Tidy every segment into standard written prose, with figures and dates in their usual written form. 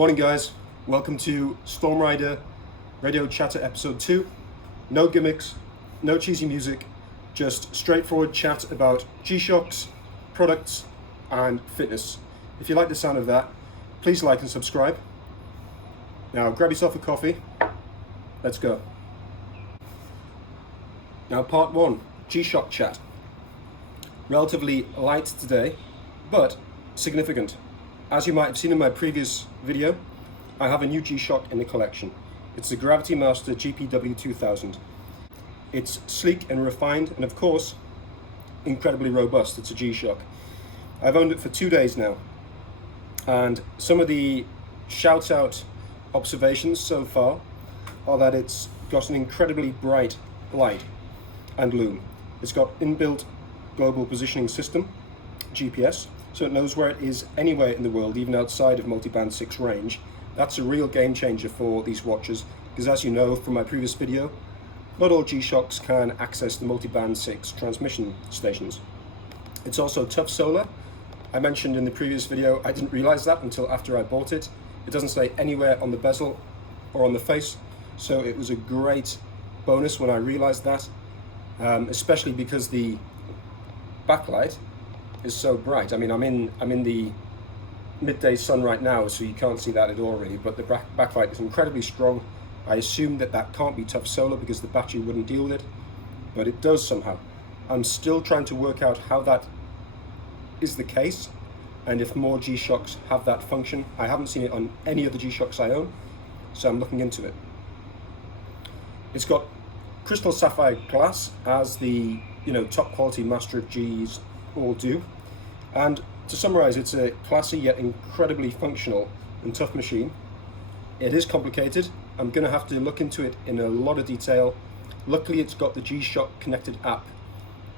Morning guys, welcome to StormRider Radio Chatter episode 2. No gimmicks, no cheesy music, just straightforward chat about G-Shocks, products and fitness. If you like the sound of that, please like and subscribe. Now grab yourself a coffee, let's go. Now part 1, G-Shock chat. Relatively light today, but significant. As you might have seen in my previous video, I have a new G Shock in the collection. It's the GRAVITYMASTER GPW-2000. It's sleek and refined, and of course, incredibly robust. It's a G Shock. I've owned it for 2 days now, and some of the shout-out observations so far are that it's got an incredibly bright light and loom. It's got inbuilt global positioning system, GPS, so it knows where it is anywhere in the world, even outside of multiband 6 range. That's a real game changer for these watches, because as you know from my previous video, not all G-Shocks can access the multiband 6 transmission stations. It's also tough solar. I mentioned in the previous video, I didn't realize that until after I bought it. It doesn't say anywhere on the bezel or on the face, so it was a great bonus when I realized that, especially because the backlight is so bright. I mean, I'm in the midday sun right now, so you can't see that at all really, but the backlight is incredibly strong. I assume that can't be tough solar because the battery wouldn't deal with it, but it does somehow. I'm still trying to work out how that is the case, and if more G-Shocks have that function. I haven't seen it on any of the G-Shocks I own, so I'm looking into it. It's got crystal sapphire glass, as the top quality Master of G's all do, and to summarize, it's a classy yet incredibly functional and tough machine. It is complicated. I'm going to have to look into it in a lot of detail. Luckily it's got the G Shock connected app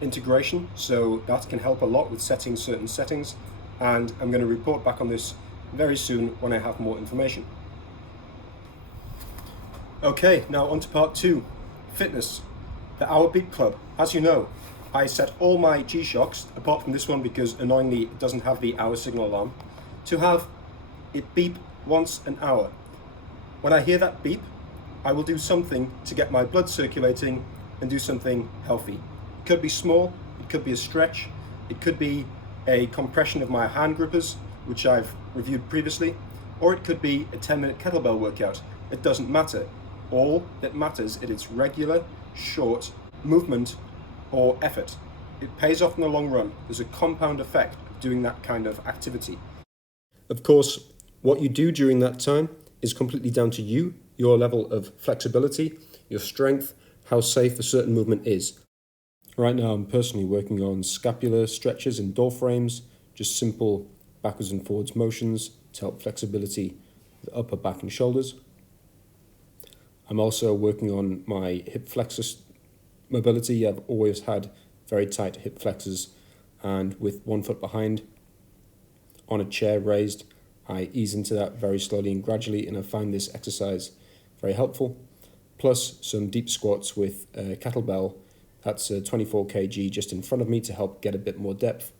integration, so that can help a lot with setting certain settings, and I'm going to report back on this very soon when I have more information. Okay, now on to part 2, fitness. The HOURBEEPCLUB. As you know, I set all my G-Shocks, apart from this one because annoyingly it doesn't have the hour signal alarm, to have it beep once an hour. When I hear that beep, I will do something to get my blood circulating and do something healthy. It could be small, it could be a stretch, it could be a compression of my hand grippers, which I've reviewed previously, or it could be a 10-minute kettlebell workout. It doesn't matter. All that matters is its regular, short movement or effort. It pays off in the long run. There's a compound effect of doing that kind of activity. Of course, what you do during that time is completely down to you, your level of flexibility, your strength, how safe a certain movement is. Right now I'm personally working on scapular stretches and door frames, just simple backwards and forwards motions to help flexibility of the upper back and shoulders. I'm also working on my hip flexor mobility. I've always had very tight hip flexors, and with 1 foot behind on a chair raised, I ease into that very slowly and gradually, and I find this exercise very helpful. Plus some deep squats with a kettlebell, that's a 24 kg just in front of me to help get a bit more depth.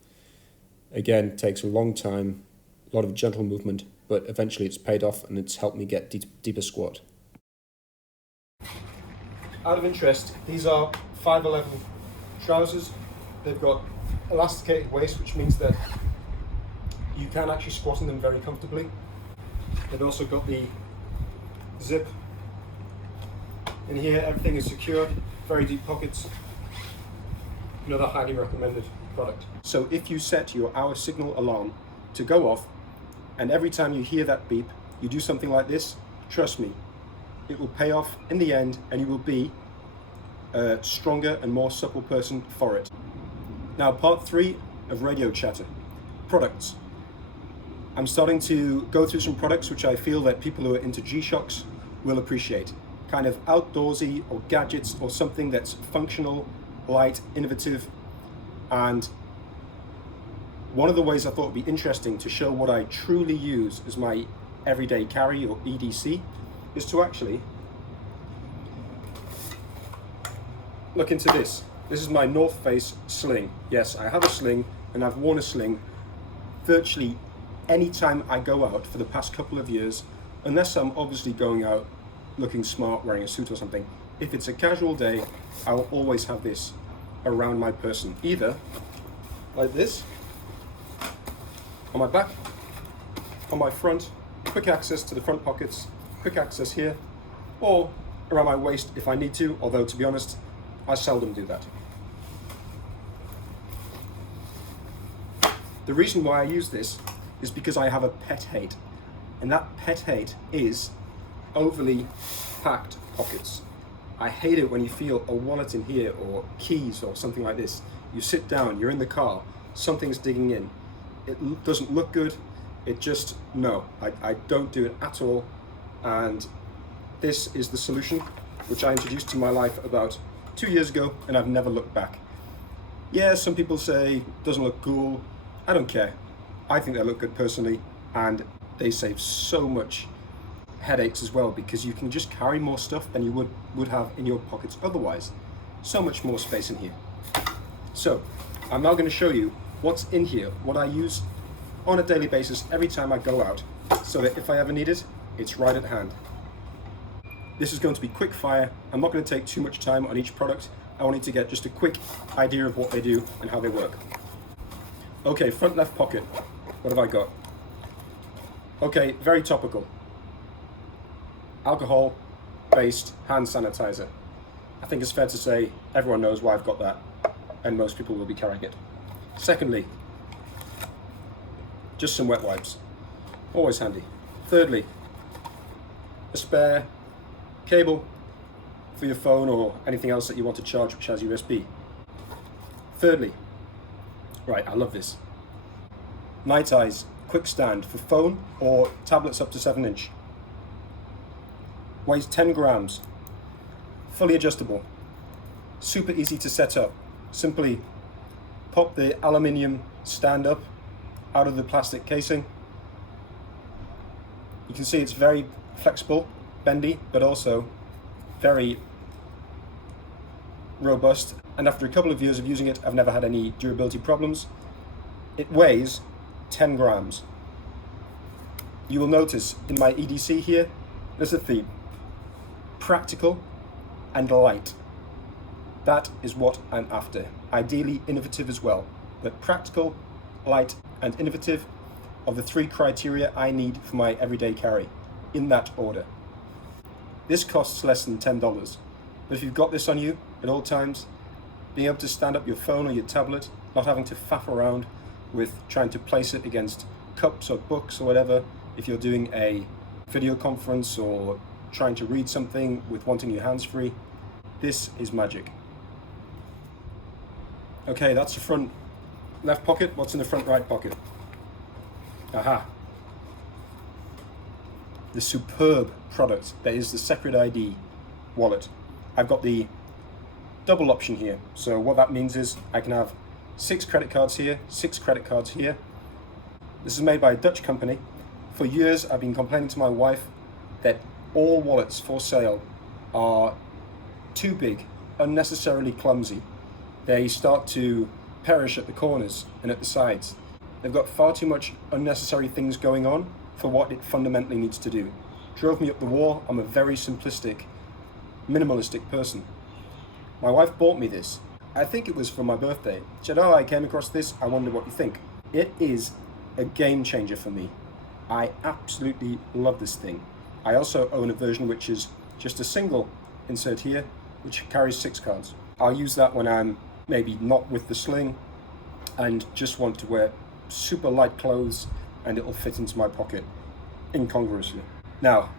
Again, takes a long time, a lot of gentle movement, but eventually it's paid off and it's helped me get deeper squat. Out of interest, these are 5'11" trousers. They've got elasticated waist, which means that you can actually squat in them very comfortably. They've also got the zip in here. Everything is secure, very deep pockets. Another highly recommended product. So if you set your hour signal alarm to go off, and every time you hear that beep, you do something like this, trust me, it will pay off in the end, and you will be a stronger and more supple person for it. Now, part 3 of Radio Chatter, products. I'm starting to go through some products which I feel that people who are into G-Shocks will appreciate. Kind of outdoorsy or gadgets or something that's functional, light, innovative. And one of the ways I thought would be interesting to show what I truly use as my everyday carry, or EDC, is to actually look into this. This is my North Face sling. Yes, I have a sling, and I've worn a sling virtually anytime I go out for the past couple of years, unless I'm obviously going out looking smart, wearing a suit or something, if it's a casual day, I will always have this around my person, either like this, on my back, on my front, quick access to the front pockets, quick access here, or around my waist if I need to, although to be honest, I seldom do that. The reason why I use this is because I have a pet hate, and that pet hate is overly packed pockets. I hate it when you feel a wallet in here or keys or something like this. You sit down, you're in the car, something's digging in. It doesn't look good. It just, no, I don't do it at all. And this is the solution which I introduced to my life about 2 years ago, and I've never looked back. Yeah, some people say it doesn't look cool. I don't care. I think they look good personally, and they save so much headaches as well, because you can just carry more stuff than you would have in your pockets otherwise. So much more space in here. So I'm now going to show you what's in here, what I use on a daily basis every time I go out, so that if I ever need it, it's right at hand. This is going to be quick fire. I'm not going to take too much time on each product. I want you to get just a quick idea of what they do and how they work. Okay, front left pocket. What have I got? Okay, very topical. Alcohol-based hand sanitizer. I think it's fair to say everyone knows why I've got that, and most people will be carrying it. Secondly, just some wet wipes. Always handy. Thirdly, a spare cable for your phone or anything else that you want to charge which has USB. Thirdly, right, I love this. Nite IZE quick stand for phone or tablets up to 7-inch. Weighs 10 grams. Fully adjustable. Super easy to set up. Simply pop the aluminium stand up out of the plastic casing. You can see it's very flexible, bendy, but also very robust. And after a couple of years of using it, I've never had any durability problems. It weighs 10 grams. You will notice in my EDC here, there's a theme. Practical and light. That is what I'm after. Ideally innovative as well, but practical, light, and innovative are the three criteria I need for my everyday carry, in that order. This costs less than $10, but if you've got this on you at all times, being able to stand up your phone or your tablet, not having to faff around with trying to place it against cups or books or whatever, if you're doing a video conference or trying to read something with wanting your hands free, this is magic. Okay, that's the front left pocket. What's in the front right pocket? Aha. The superb product that is the SECRID ID wallet. I've got the double option here. So what that means is I can have 6 credit cards here, 6 credit cards here. This is made by a Dutch company. For years I've been complaining to my wife that all wallets for sale are too big, unnecessarily clumsy. They start to perish at the corners and at the sides. They've got far too much unnecessary things going on for what it fundamentally needs to do. Drove me up the wall. I'm a very simplistic, minimalistic person. My wife bought me this. I think it was for my birthday. She said, oh, I came across this, I wonder what you think. It is a game changer for me. I absolutely love this thing. I also own a version which is just a single insert here, which carries 6 cards. I'll use that when I'm maybe not with the sling and just want to wear super light clothes, and it'll fit into my pocket incongruously. Now,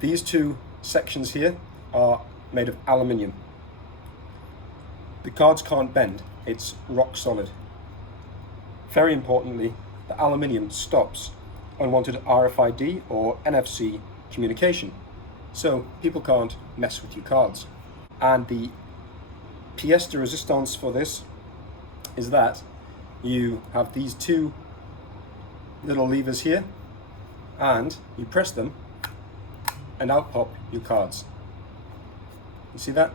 these 2 sections here are made of aluminium. The cards can't bend, it's rock solid. Very importantly, the aluminium stops unwanted RFID or NFC communication, so people can't mess with your cards. And the pièce de résistance for this is that you have these 2 little levers here, and you press them and out pop your cards. You see that?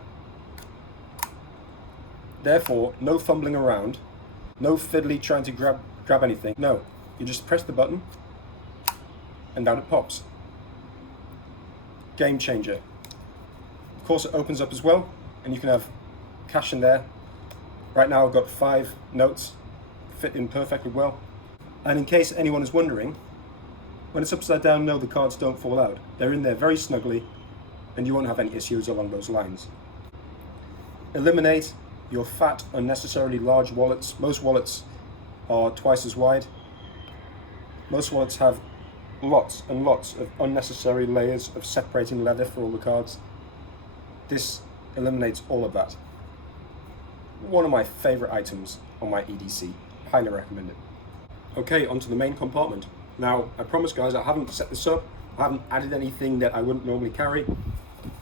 Therefore, no fumbling around, no fiddly trying to grab anything. No, you just press the button and down it pops. Game changer. Of course, it opens up as well, and you can have cash in there. Right now I've got 5 notes, fit in perfectly well. And in case anyone is wondering, when it's upside down, no, the cards don't fall out. They're in there very snugly, and you won't have any issues along those lines. Eliminate your fat, unnecessarily large wallets. Most wallets are twice as wide. Most wallets have lots and lots of unnecessary layers of separating leather for all the cards. This eliminates all of that. One of my favorite items on my EDC. Highly recommend it. Okay, onto the main compartment. Now, I promise guys, I haven't set this up. I haven't added anything that I wouldn't normally carry.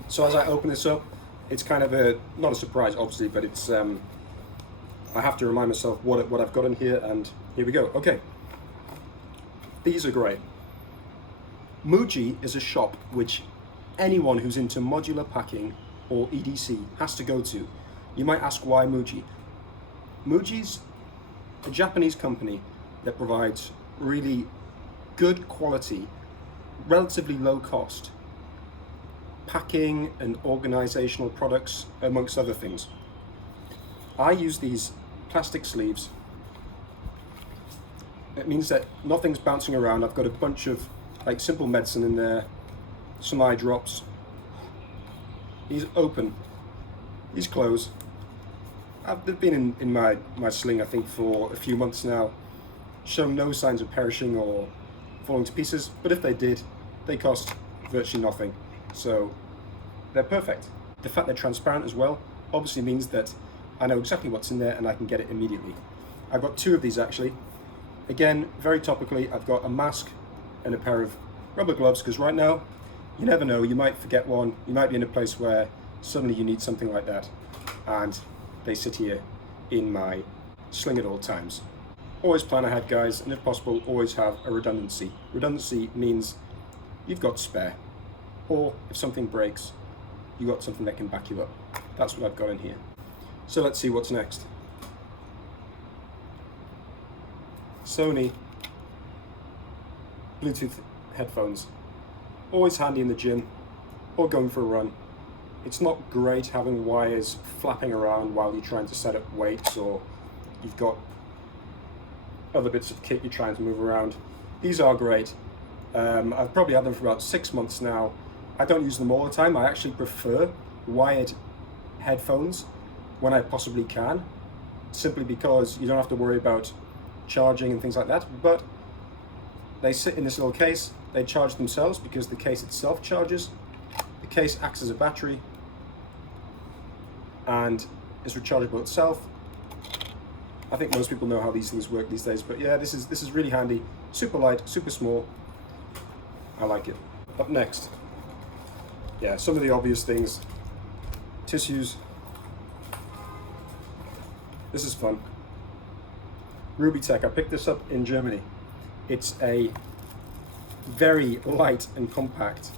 So as I open this up, it's kind of not a surprise obviously, but it's, I have to remind myself what I've got in here, and here we go. Okay, these are great. MUJI is a shop which anyone who's into modular packing or EDC has to go to. You might ask why MUJI? MUJI's a Japanese company that provides really good quality, relatively low cost packing and organizational products, amongst other things. I use these plastic sleeves. It means that nothing's bouncing around. I've got a bunch of like simple medicine in there, some eye drops. These open, these close. They've been in my sling, I think, for a few months now, shown no signs of perishing or falling to pieces, but if they did, they cost virtually nothing, so they're perfect. The fact they're transparent as well obviously means that I know exactly what's in there and I can get it immediately. I've got 2 of these actually. Again, very topically, I've got a mask and a pair of rubber gloves, because right now, you never know, you might forget one, you might be in a place where suddenly you need something like that, and they sit here in my sling at all times. Always plan ahead guys, and if possible, always have a redundancy. Redundancy means you've got spare, or if something breaks, you've got something that can back you up. That's what I've got in here. So let's see what's next. Sony Bluetooth headphones. Always handy in the gym or going for a run. It's not great having wires flapping around while you're trying to set up weights, or you've got other bits of kit you're trying to move around. These are great. I've probably had them for about 6 months now. I don't use them all the time. I actually prefer wired headphones when I possibly can, simply because you don't have to worry about charging and things like that, but they sit in this little case. They charge themselves because the case itself charges. The case acts as a battery and is rechargeable itself. I think most people know how these things work these days, but yeah, this is really handy. Super light, super small. I like it. Up next, yeah, some of the obvious things. Tissues. This is fun. Ruby-Tech, I picked this up in Germany. It's a very light and compact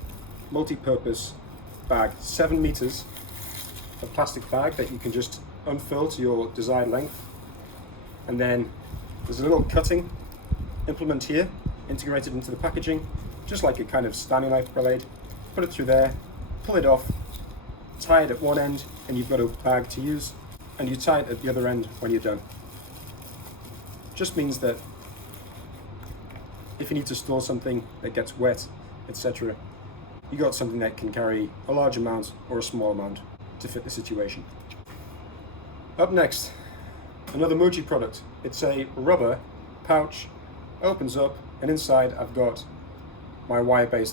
multi-purpose bag, 7 meters of plastic bag that you can just unfurl to your desired length. And then there's a little cutting implement here, integrated into the packaging, just like a kind of Stanley knife blade. Put it through there, pull it off, tie it at one end, and you've got a bag to use, and you tie it at the other end when you're done. Just means that if you need to store something that gets wet, etc., you got something that can carry a large amount or a small amount to fit the situation. Up next, another MUJI product. It's a rubber pouch, opens up, and inside I've got my a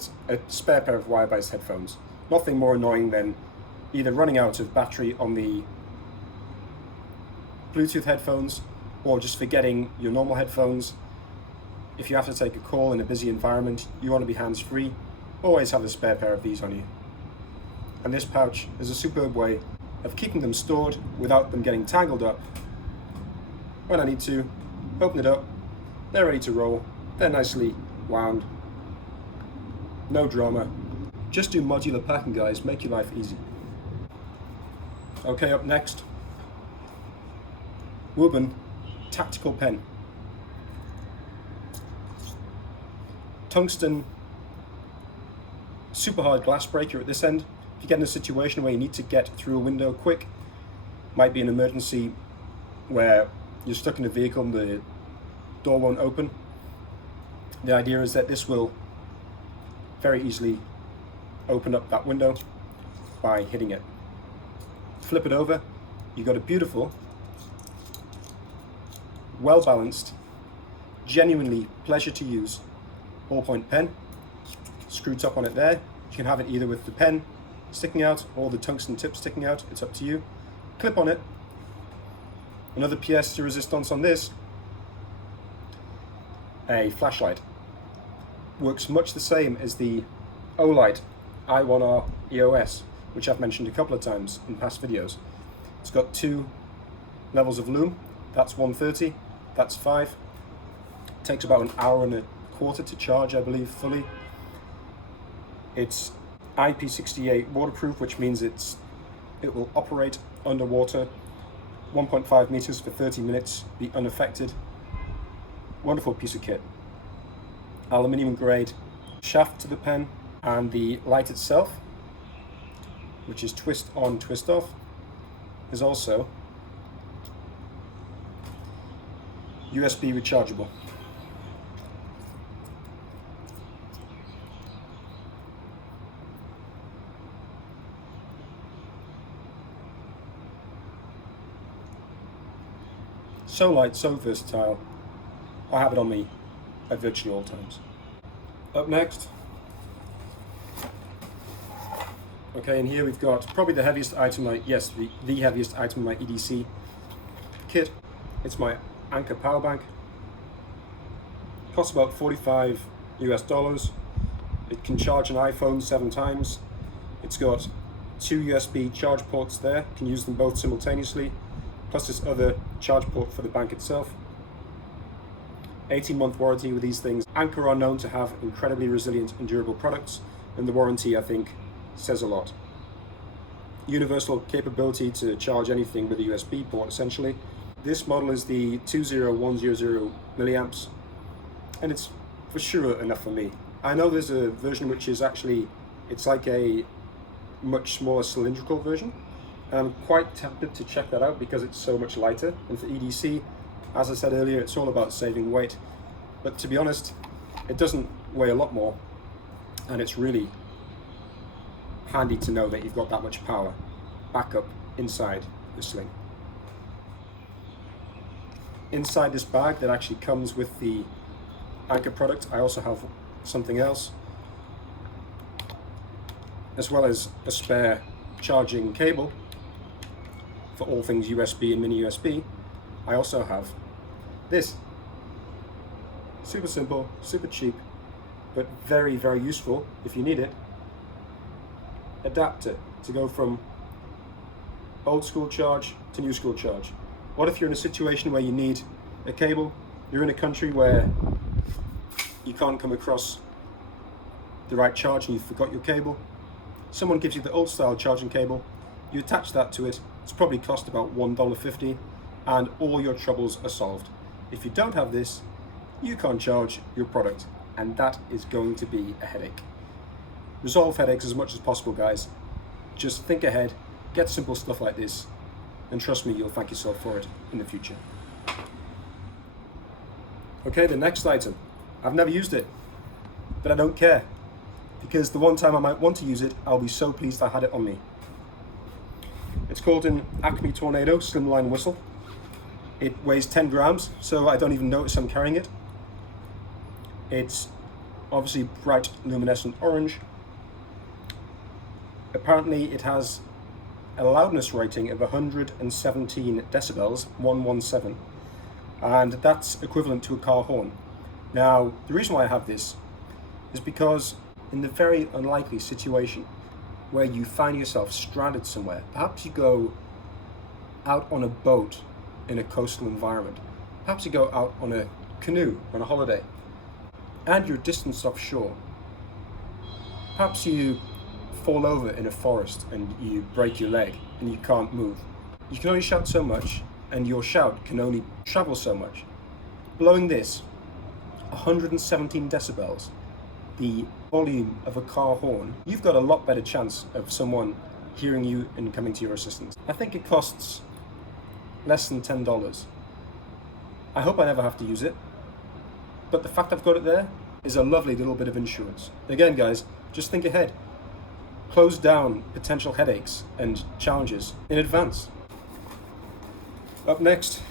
spare pair of wire-based headphones. Nothing more annoying than either running out of battery on the Bluetooth headphones or just forgetting your normal headphones. If you have to take a call in a busy environment, you want to be hands-free, always have a spare pair of these on you. And this pouch is a superb way of keeping them stored without them getting tangled up. When I need to, open it up, they're ready to roll, they're nicely wound. No drama. Just do modular packing, guys, make your life easy. Okay, up next, WUBEN Tactical Pen. Tungsten super hard glass breaker at this end. If you get in a situation where you need to get through a window quick, might be an emergency where you're stuck in a vehicle and the door won't open. The idea is that this will very easily open up that window by hitting it. Flip it over, you've got a beautiful, well balanced, genuinely pleasure to use ballpoint pen. Screw top on it there. You can have it either with the pen sticking out or the tungsten tip sticking out, it's up to you. Clip on it. Another pièce de résistance on this, a flashlight. Works much the same as the Olight i1R EOS, which I've mentioned a couple of times in past videos. It's got 2 levels of lume, that's 130, that's 5. Takes about an hour and a quarter to charge, I believe, fully. It's IP68 waterproof, which means it will operate underwater 1.5 meters for 30 minutes, be unaffected. Wonderful piece of kit. Aluminium grade shaft to the pen, and the light itself, which is twist on, twist off, is also USB rechargeable. So light, so versatile. I have it on me at virtually all times. Up next, okay, and here we've got probably the heaviest item, the heaviest item in my EDC kit. It's my ANKER power bank. Costs about $45 US. It can charge an iPhone 7 times. It's got 2 USB charge ports there, can use them both simultaneously, plus this other charge port for the bank itself. 18-month warranty with these things. ANKER are known to have incredibly resilient and durable products, and the warranty, I think, says a lot. Universal capability to charge anything with a USB port, essentially. This model is the 20100 milliamps, and it's for sure enough for me. I know there's a version which is actually, it's like a much smaller cylindrical version, and I'm quite tempted to check that out because it's so much lighter. And for EDC, as I said earlier, it's all about saving weight. But to be honest, it doesn't weigh a lot more, and it's really handy to know that you've got that much power backup inside the Sling. Inside this bag that actually comes with the ANKER product, I also have something else, as well as a spare charging cable for all things USB and mini USB. I also have this. Super simple, super cheap, but very, very useful if you need it. Adapter to go from old school charge to new school charge. What if you're in a situation where you need a cable, you're in a country where you can't come across the right charge and you forgot your cable? Someone gives you the old style charging cable, you attach that to it, it's probably cost about $1.50, and all your troubles are solved. If you don't have this, you can't charge your product, and that is going to be a headache. Resolve headaches as much as possible, guys. Just think ahead, get simple stuff like this, and trust me, you'll thank yourself for it in the future. Okay, the next item. I've never used it, but I don't care, because the one time I might want to use it, I'll be so pleased I had it on me. It's called an Acme Tornado Slimline whistle. It weighs 10 grams, so I don't even notice I'm carrying it. It's obviously bright luminescent orange. Apparently it has a loudness rating of 117 decibels, 117, and that's equivalent to a car horn. Now, the reason why I have this is because in the very unlikely situation where you find yourself stranded somewhere, perhaps you go out on a boat in a coastal environment, perhaps you go out on a canoe on a holiday, and you're distanced offshore. Perhaps you fall over in a forest and you break your leg and you can't move. You can only shout so much, and your shout can only travel so much. Blowing this, 117 decibels, the volume of a car horn, you've got a lot better chance of someone hearing you and coming to your assistance. I think it costs less than $10. I hope I never have to use it, but the fact I've got it there is a lovely little bit of insurance. Again, guys, just think ahead. Close down potential headaches and challenges in advance. Up next,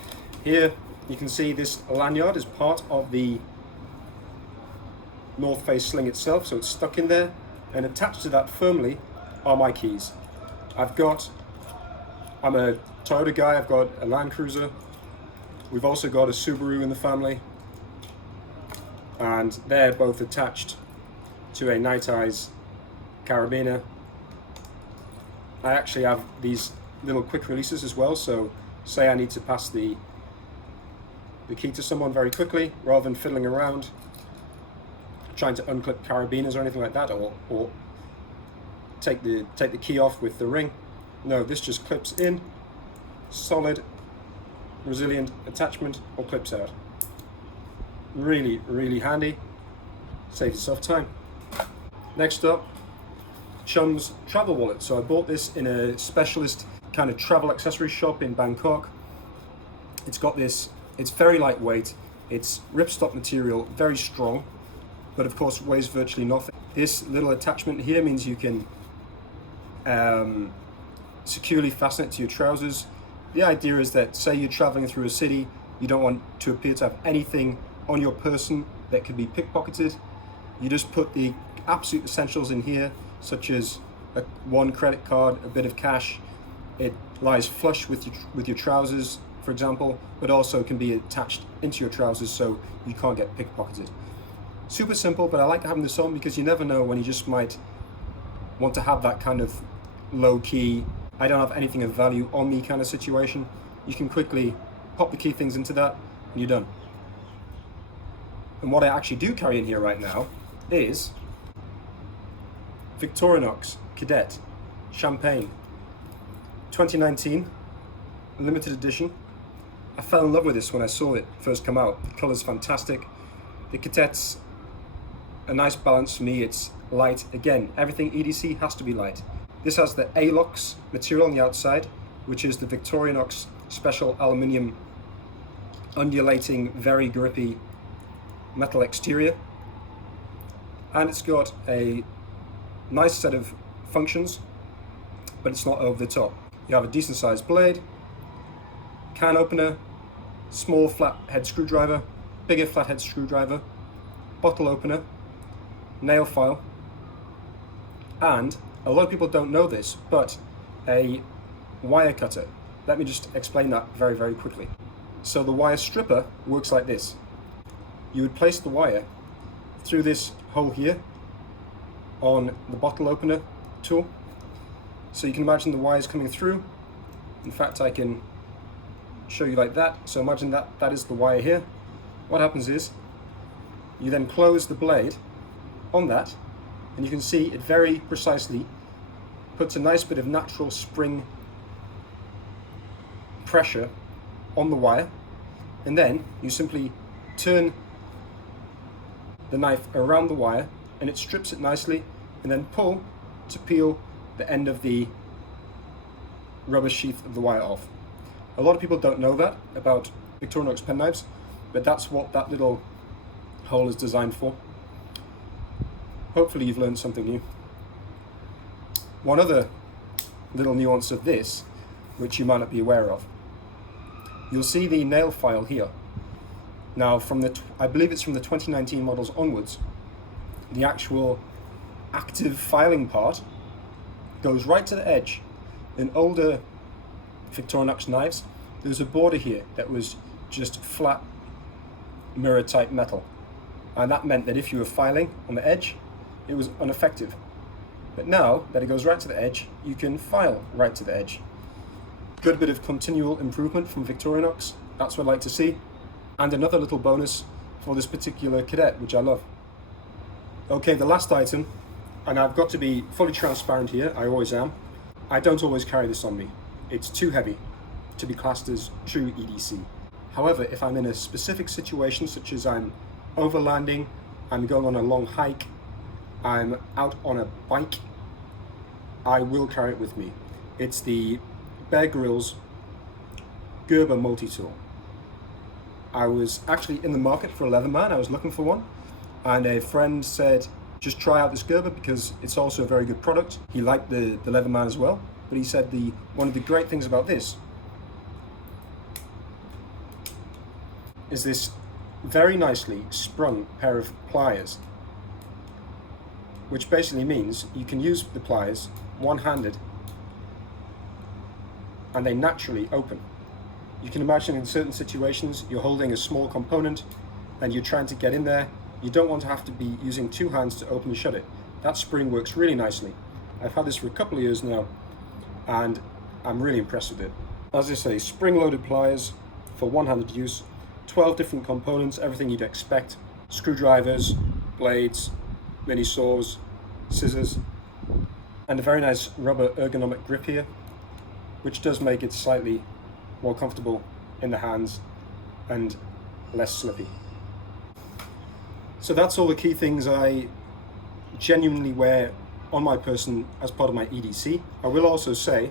here you can see this lanyard is part of the North Face sling itself, so it's stuck in there, and attached to that firmly are my keys. I'm a Toyota guy, I've got a Land Cruiser, we've also got a Subaru in the family, and they're both attached to a Nite IZE carabiner. I actually have these little quick releases as well, so say I need to pass the key to someone very quickly, rather than fiddling around trying to unclip carabiners or anything like that, or take the key off with the ring. No, this just clips in, solid, resilient attachment, or clips out. Really, really handy, saves yourself time. Next up, Chum's travel wallet. So I bought this in a specialist kind of travel accessory shop in Bangkok. It's got this, it's very lightweight, it's ripstop material, very strong, but of course weighs virtually nothing. This little attachment here means you can securely fasten it to your trousers. The idea is that, say you're traveling through a city, you don't want to appear to have anything on your person that could be pickpocketed. You just put the absolute essentials in here, such as one credit card, a bit of cash. It lies flush with your trousers, for example, but also can be attached into your trousers so you can't get pickpocketed. Super simple, but I like having this on because you never know when you just might want to have that kind of low-key, I don't have anything of value on me kind of situation. You can quickly pop the key things into that and you're done. And what I actually do carry in here right now is Victorinox Cadet Champagne 2019 limited edition. I fell in love with this when I saw it first come out. The color's fantastic. The Cadet's a nice balance for me. It's light. Again, everything EDC has to be light. This has the ALOX material on the outside, which is the Victorinox special aluminium undulating, very grippy metal exterior. And it's got a nice set of functions, but it's not over the top. You have a decent sized blade, can opener, small flat head screwdriver, bigger flathead screwdriver, bottle opener, nail file, and a lot of people don't know this, but a wire cutter. Let me just explain that very, very quickly. So the wire stripper works like this. You would place the wire through this hole here on the bottle opener tool. So you can imagine the wires coming through. In fact, I can show you like that. So imagine that is the wire here. What happens is you then close the blade on that, and you can see it very precisely puts a nice bit of natural spring pressure on the wire, and then you simply turn the knife around the wire and it strips it nicely, and then pull to peel the end of the rubber sheath of the wire off. A lot of people don't know that about Victorinox pen knives, but that's what that little hole is designed for. Hopefully you've learned something new. One other little nuance of this, which you might not be aware of, you'll see the nail file here. Now, from I believe it's from the 2019 models onwards, the actual active filing part goes right to the edge. In older Victorinox knives, there's a border here that was just flat mirror type metal, and that meant that if you were filing on the edge, it was ineffective. But now that it goes right to the edge, you can file right to the edge. Good bit of continual improvement from Victorinox. That's what I like to see. And another little bonus for this particular Cadet, which I love. Okay, the last item, and I've got to be fully transparent here, I always am. I don't always carry this on me. It's too heavy to be classed as true EDC. However, if I'm in a specific situation, such as I'm overlanding, I'm going on a long hike, I'm out on a bike, I will carry it with me. It's the Bear GRYLLS Gerber Multi-Tool. I was actually in the market for a Leatherman. I was looking for one, and a friend said, just try out this Gerber because it's also a very good product. He liked the Leatherman as well, but he said one of the great things about this is this very nicely sprung pair of pliers, which basically means you can use the pliers one-handed and they naturally open. You can imagine in certain situations you're holding a small component and you're trying to get in there. You don't want to have to be using two hands to open and shut it. That spring works really nicely. I've had this for a couple of years now and I'm really impressed with it. As I say, spring-loaded pliers for one-handed use, 12 different components, everything you'd expect. Screwdrivers, blades, mini saws, scissors, and a very nice rubber ergonomic grip here, which does make it slightly more comfortable in the hands and less slippy. So that's all the key things I genuinely wear on my person as part of my EDC. I will also say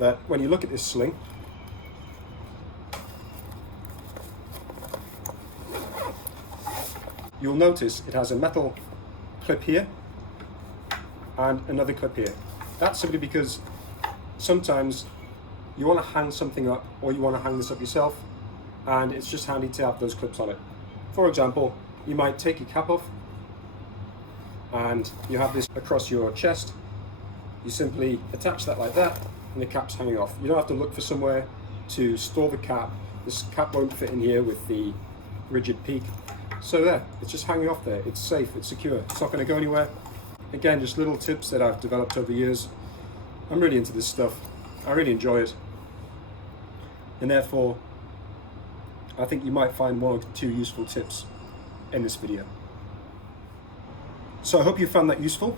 that when you look at this sling, you'll notice it has a metal clip here and another clip here. That's simply because sometimes you want to hang something up or you want to hang this up yourself, and it's just handy to have those clips on it. For example, you might take your cap off and you have this across your chest. You simply attach that like that and the cap's hanging off. You don't have to look for somewhere to store the cap. This cap won't fit in here with the rigid peak. So there, it's just hanging off there. It's safe, it's secure, it's not going to go anywhere. Again, just little tips that I've developed over the years. I'm really into this stuff. I really enjoy it. And therefore, I think you might find one or two useful tips in this video. So I hope you found that useful.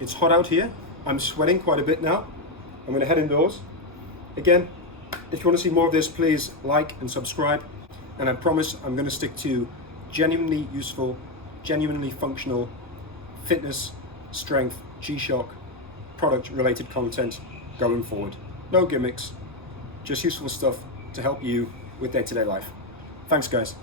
It's hot out here. I'm sweating quite a bit now. I'm going to head indoors. Again, if you want to see more of this, please like and subscribe. And I promise I'm going to stick to genuinely useful, genuinely functional fitness, strength, G Shock, product related content going forward. No gimmicks, just useful stuff to help you with day-to-day life. Thanks guys.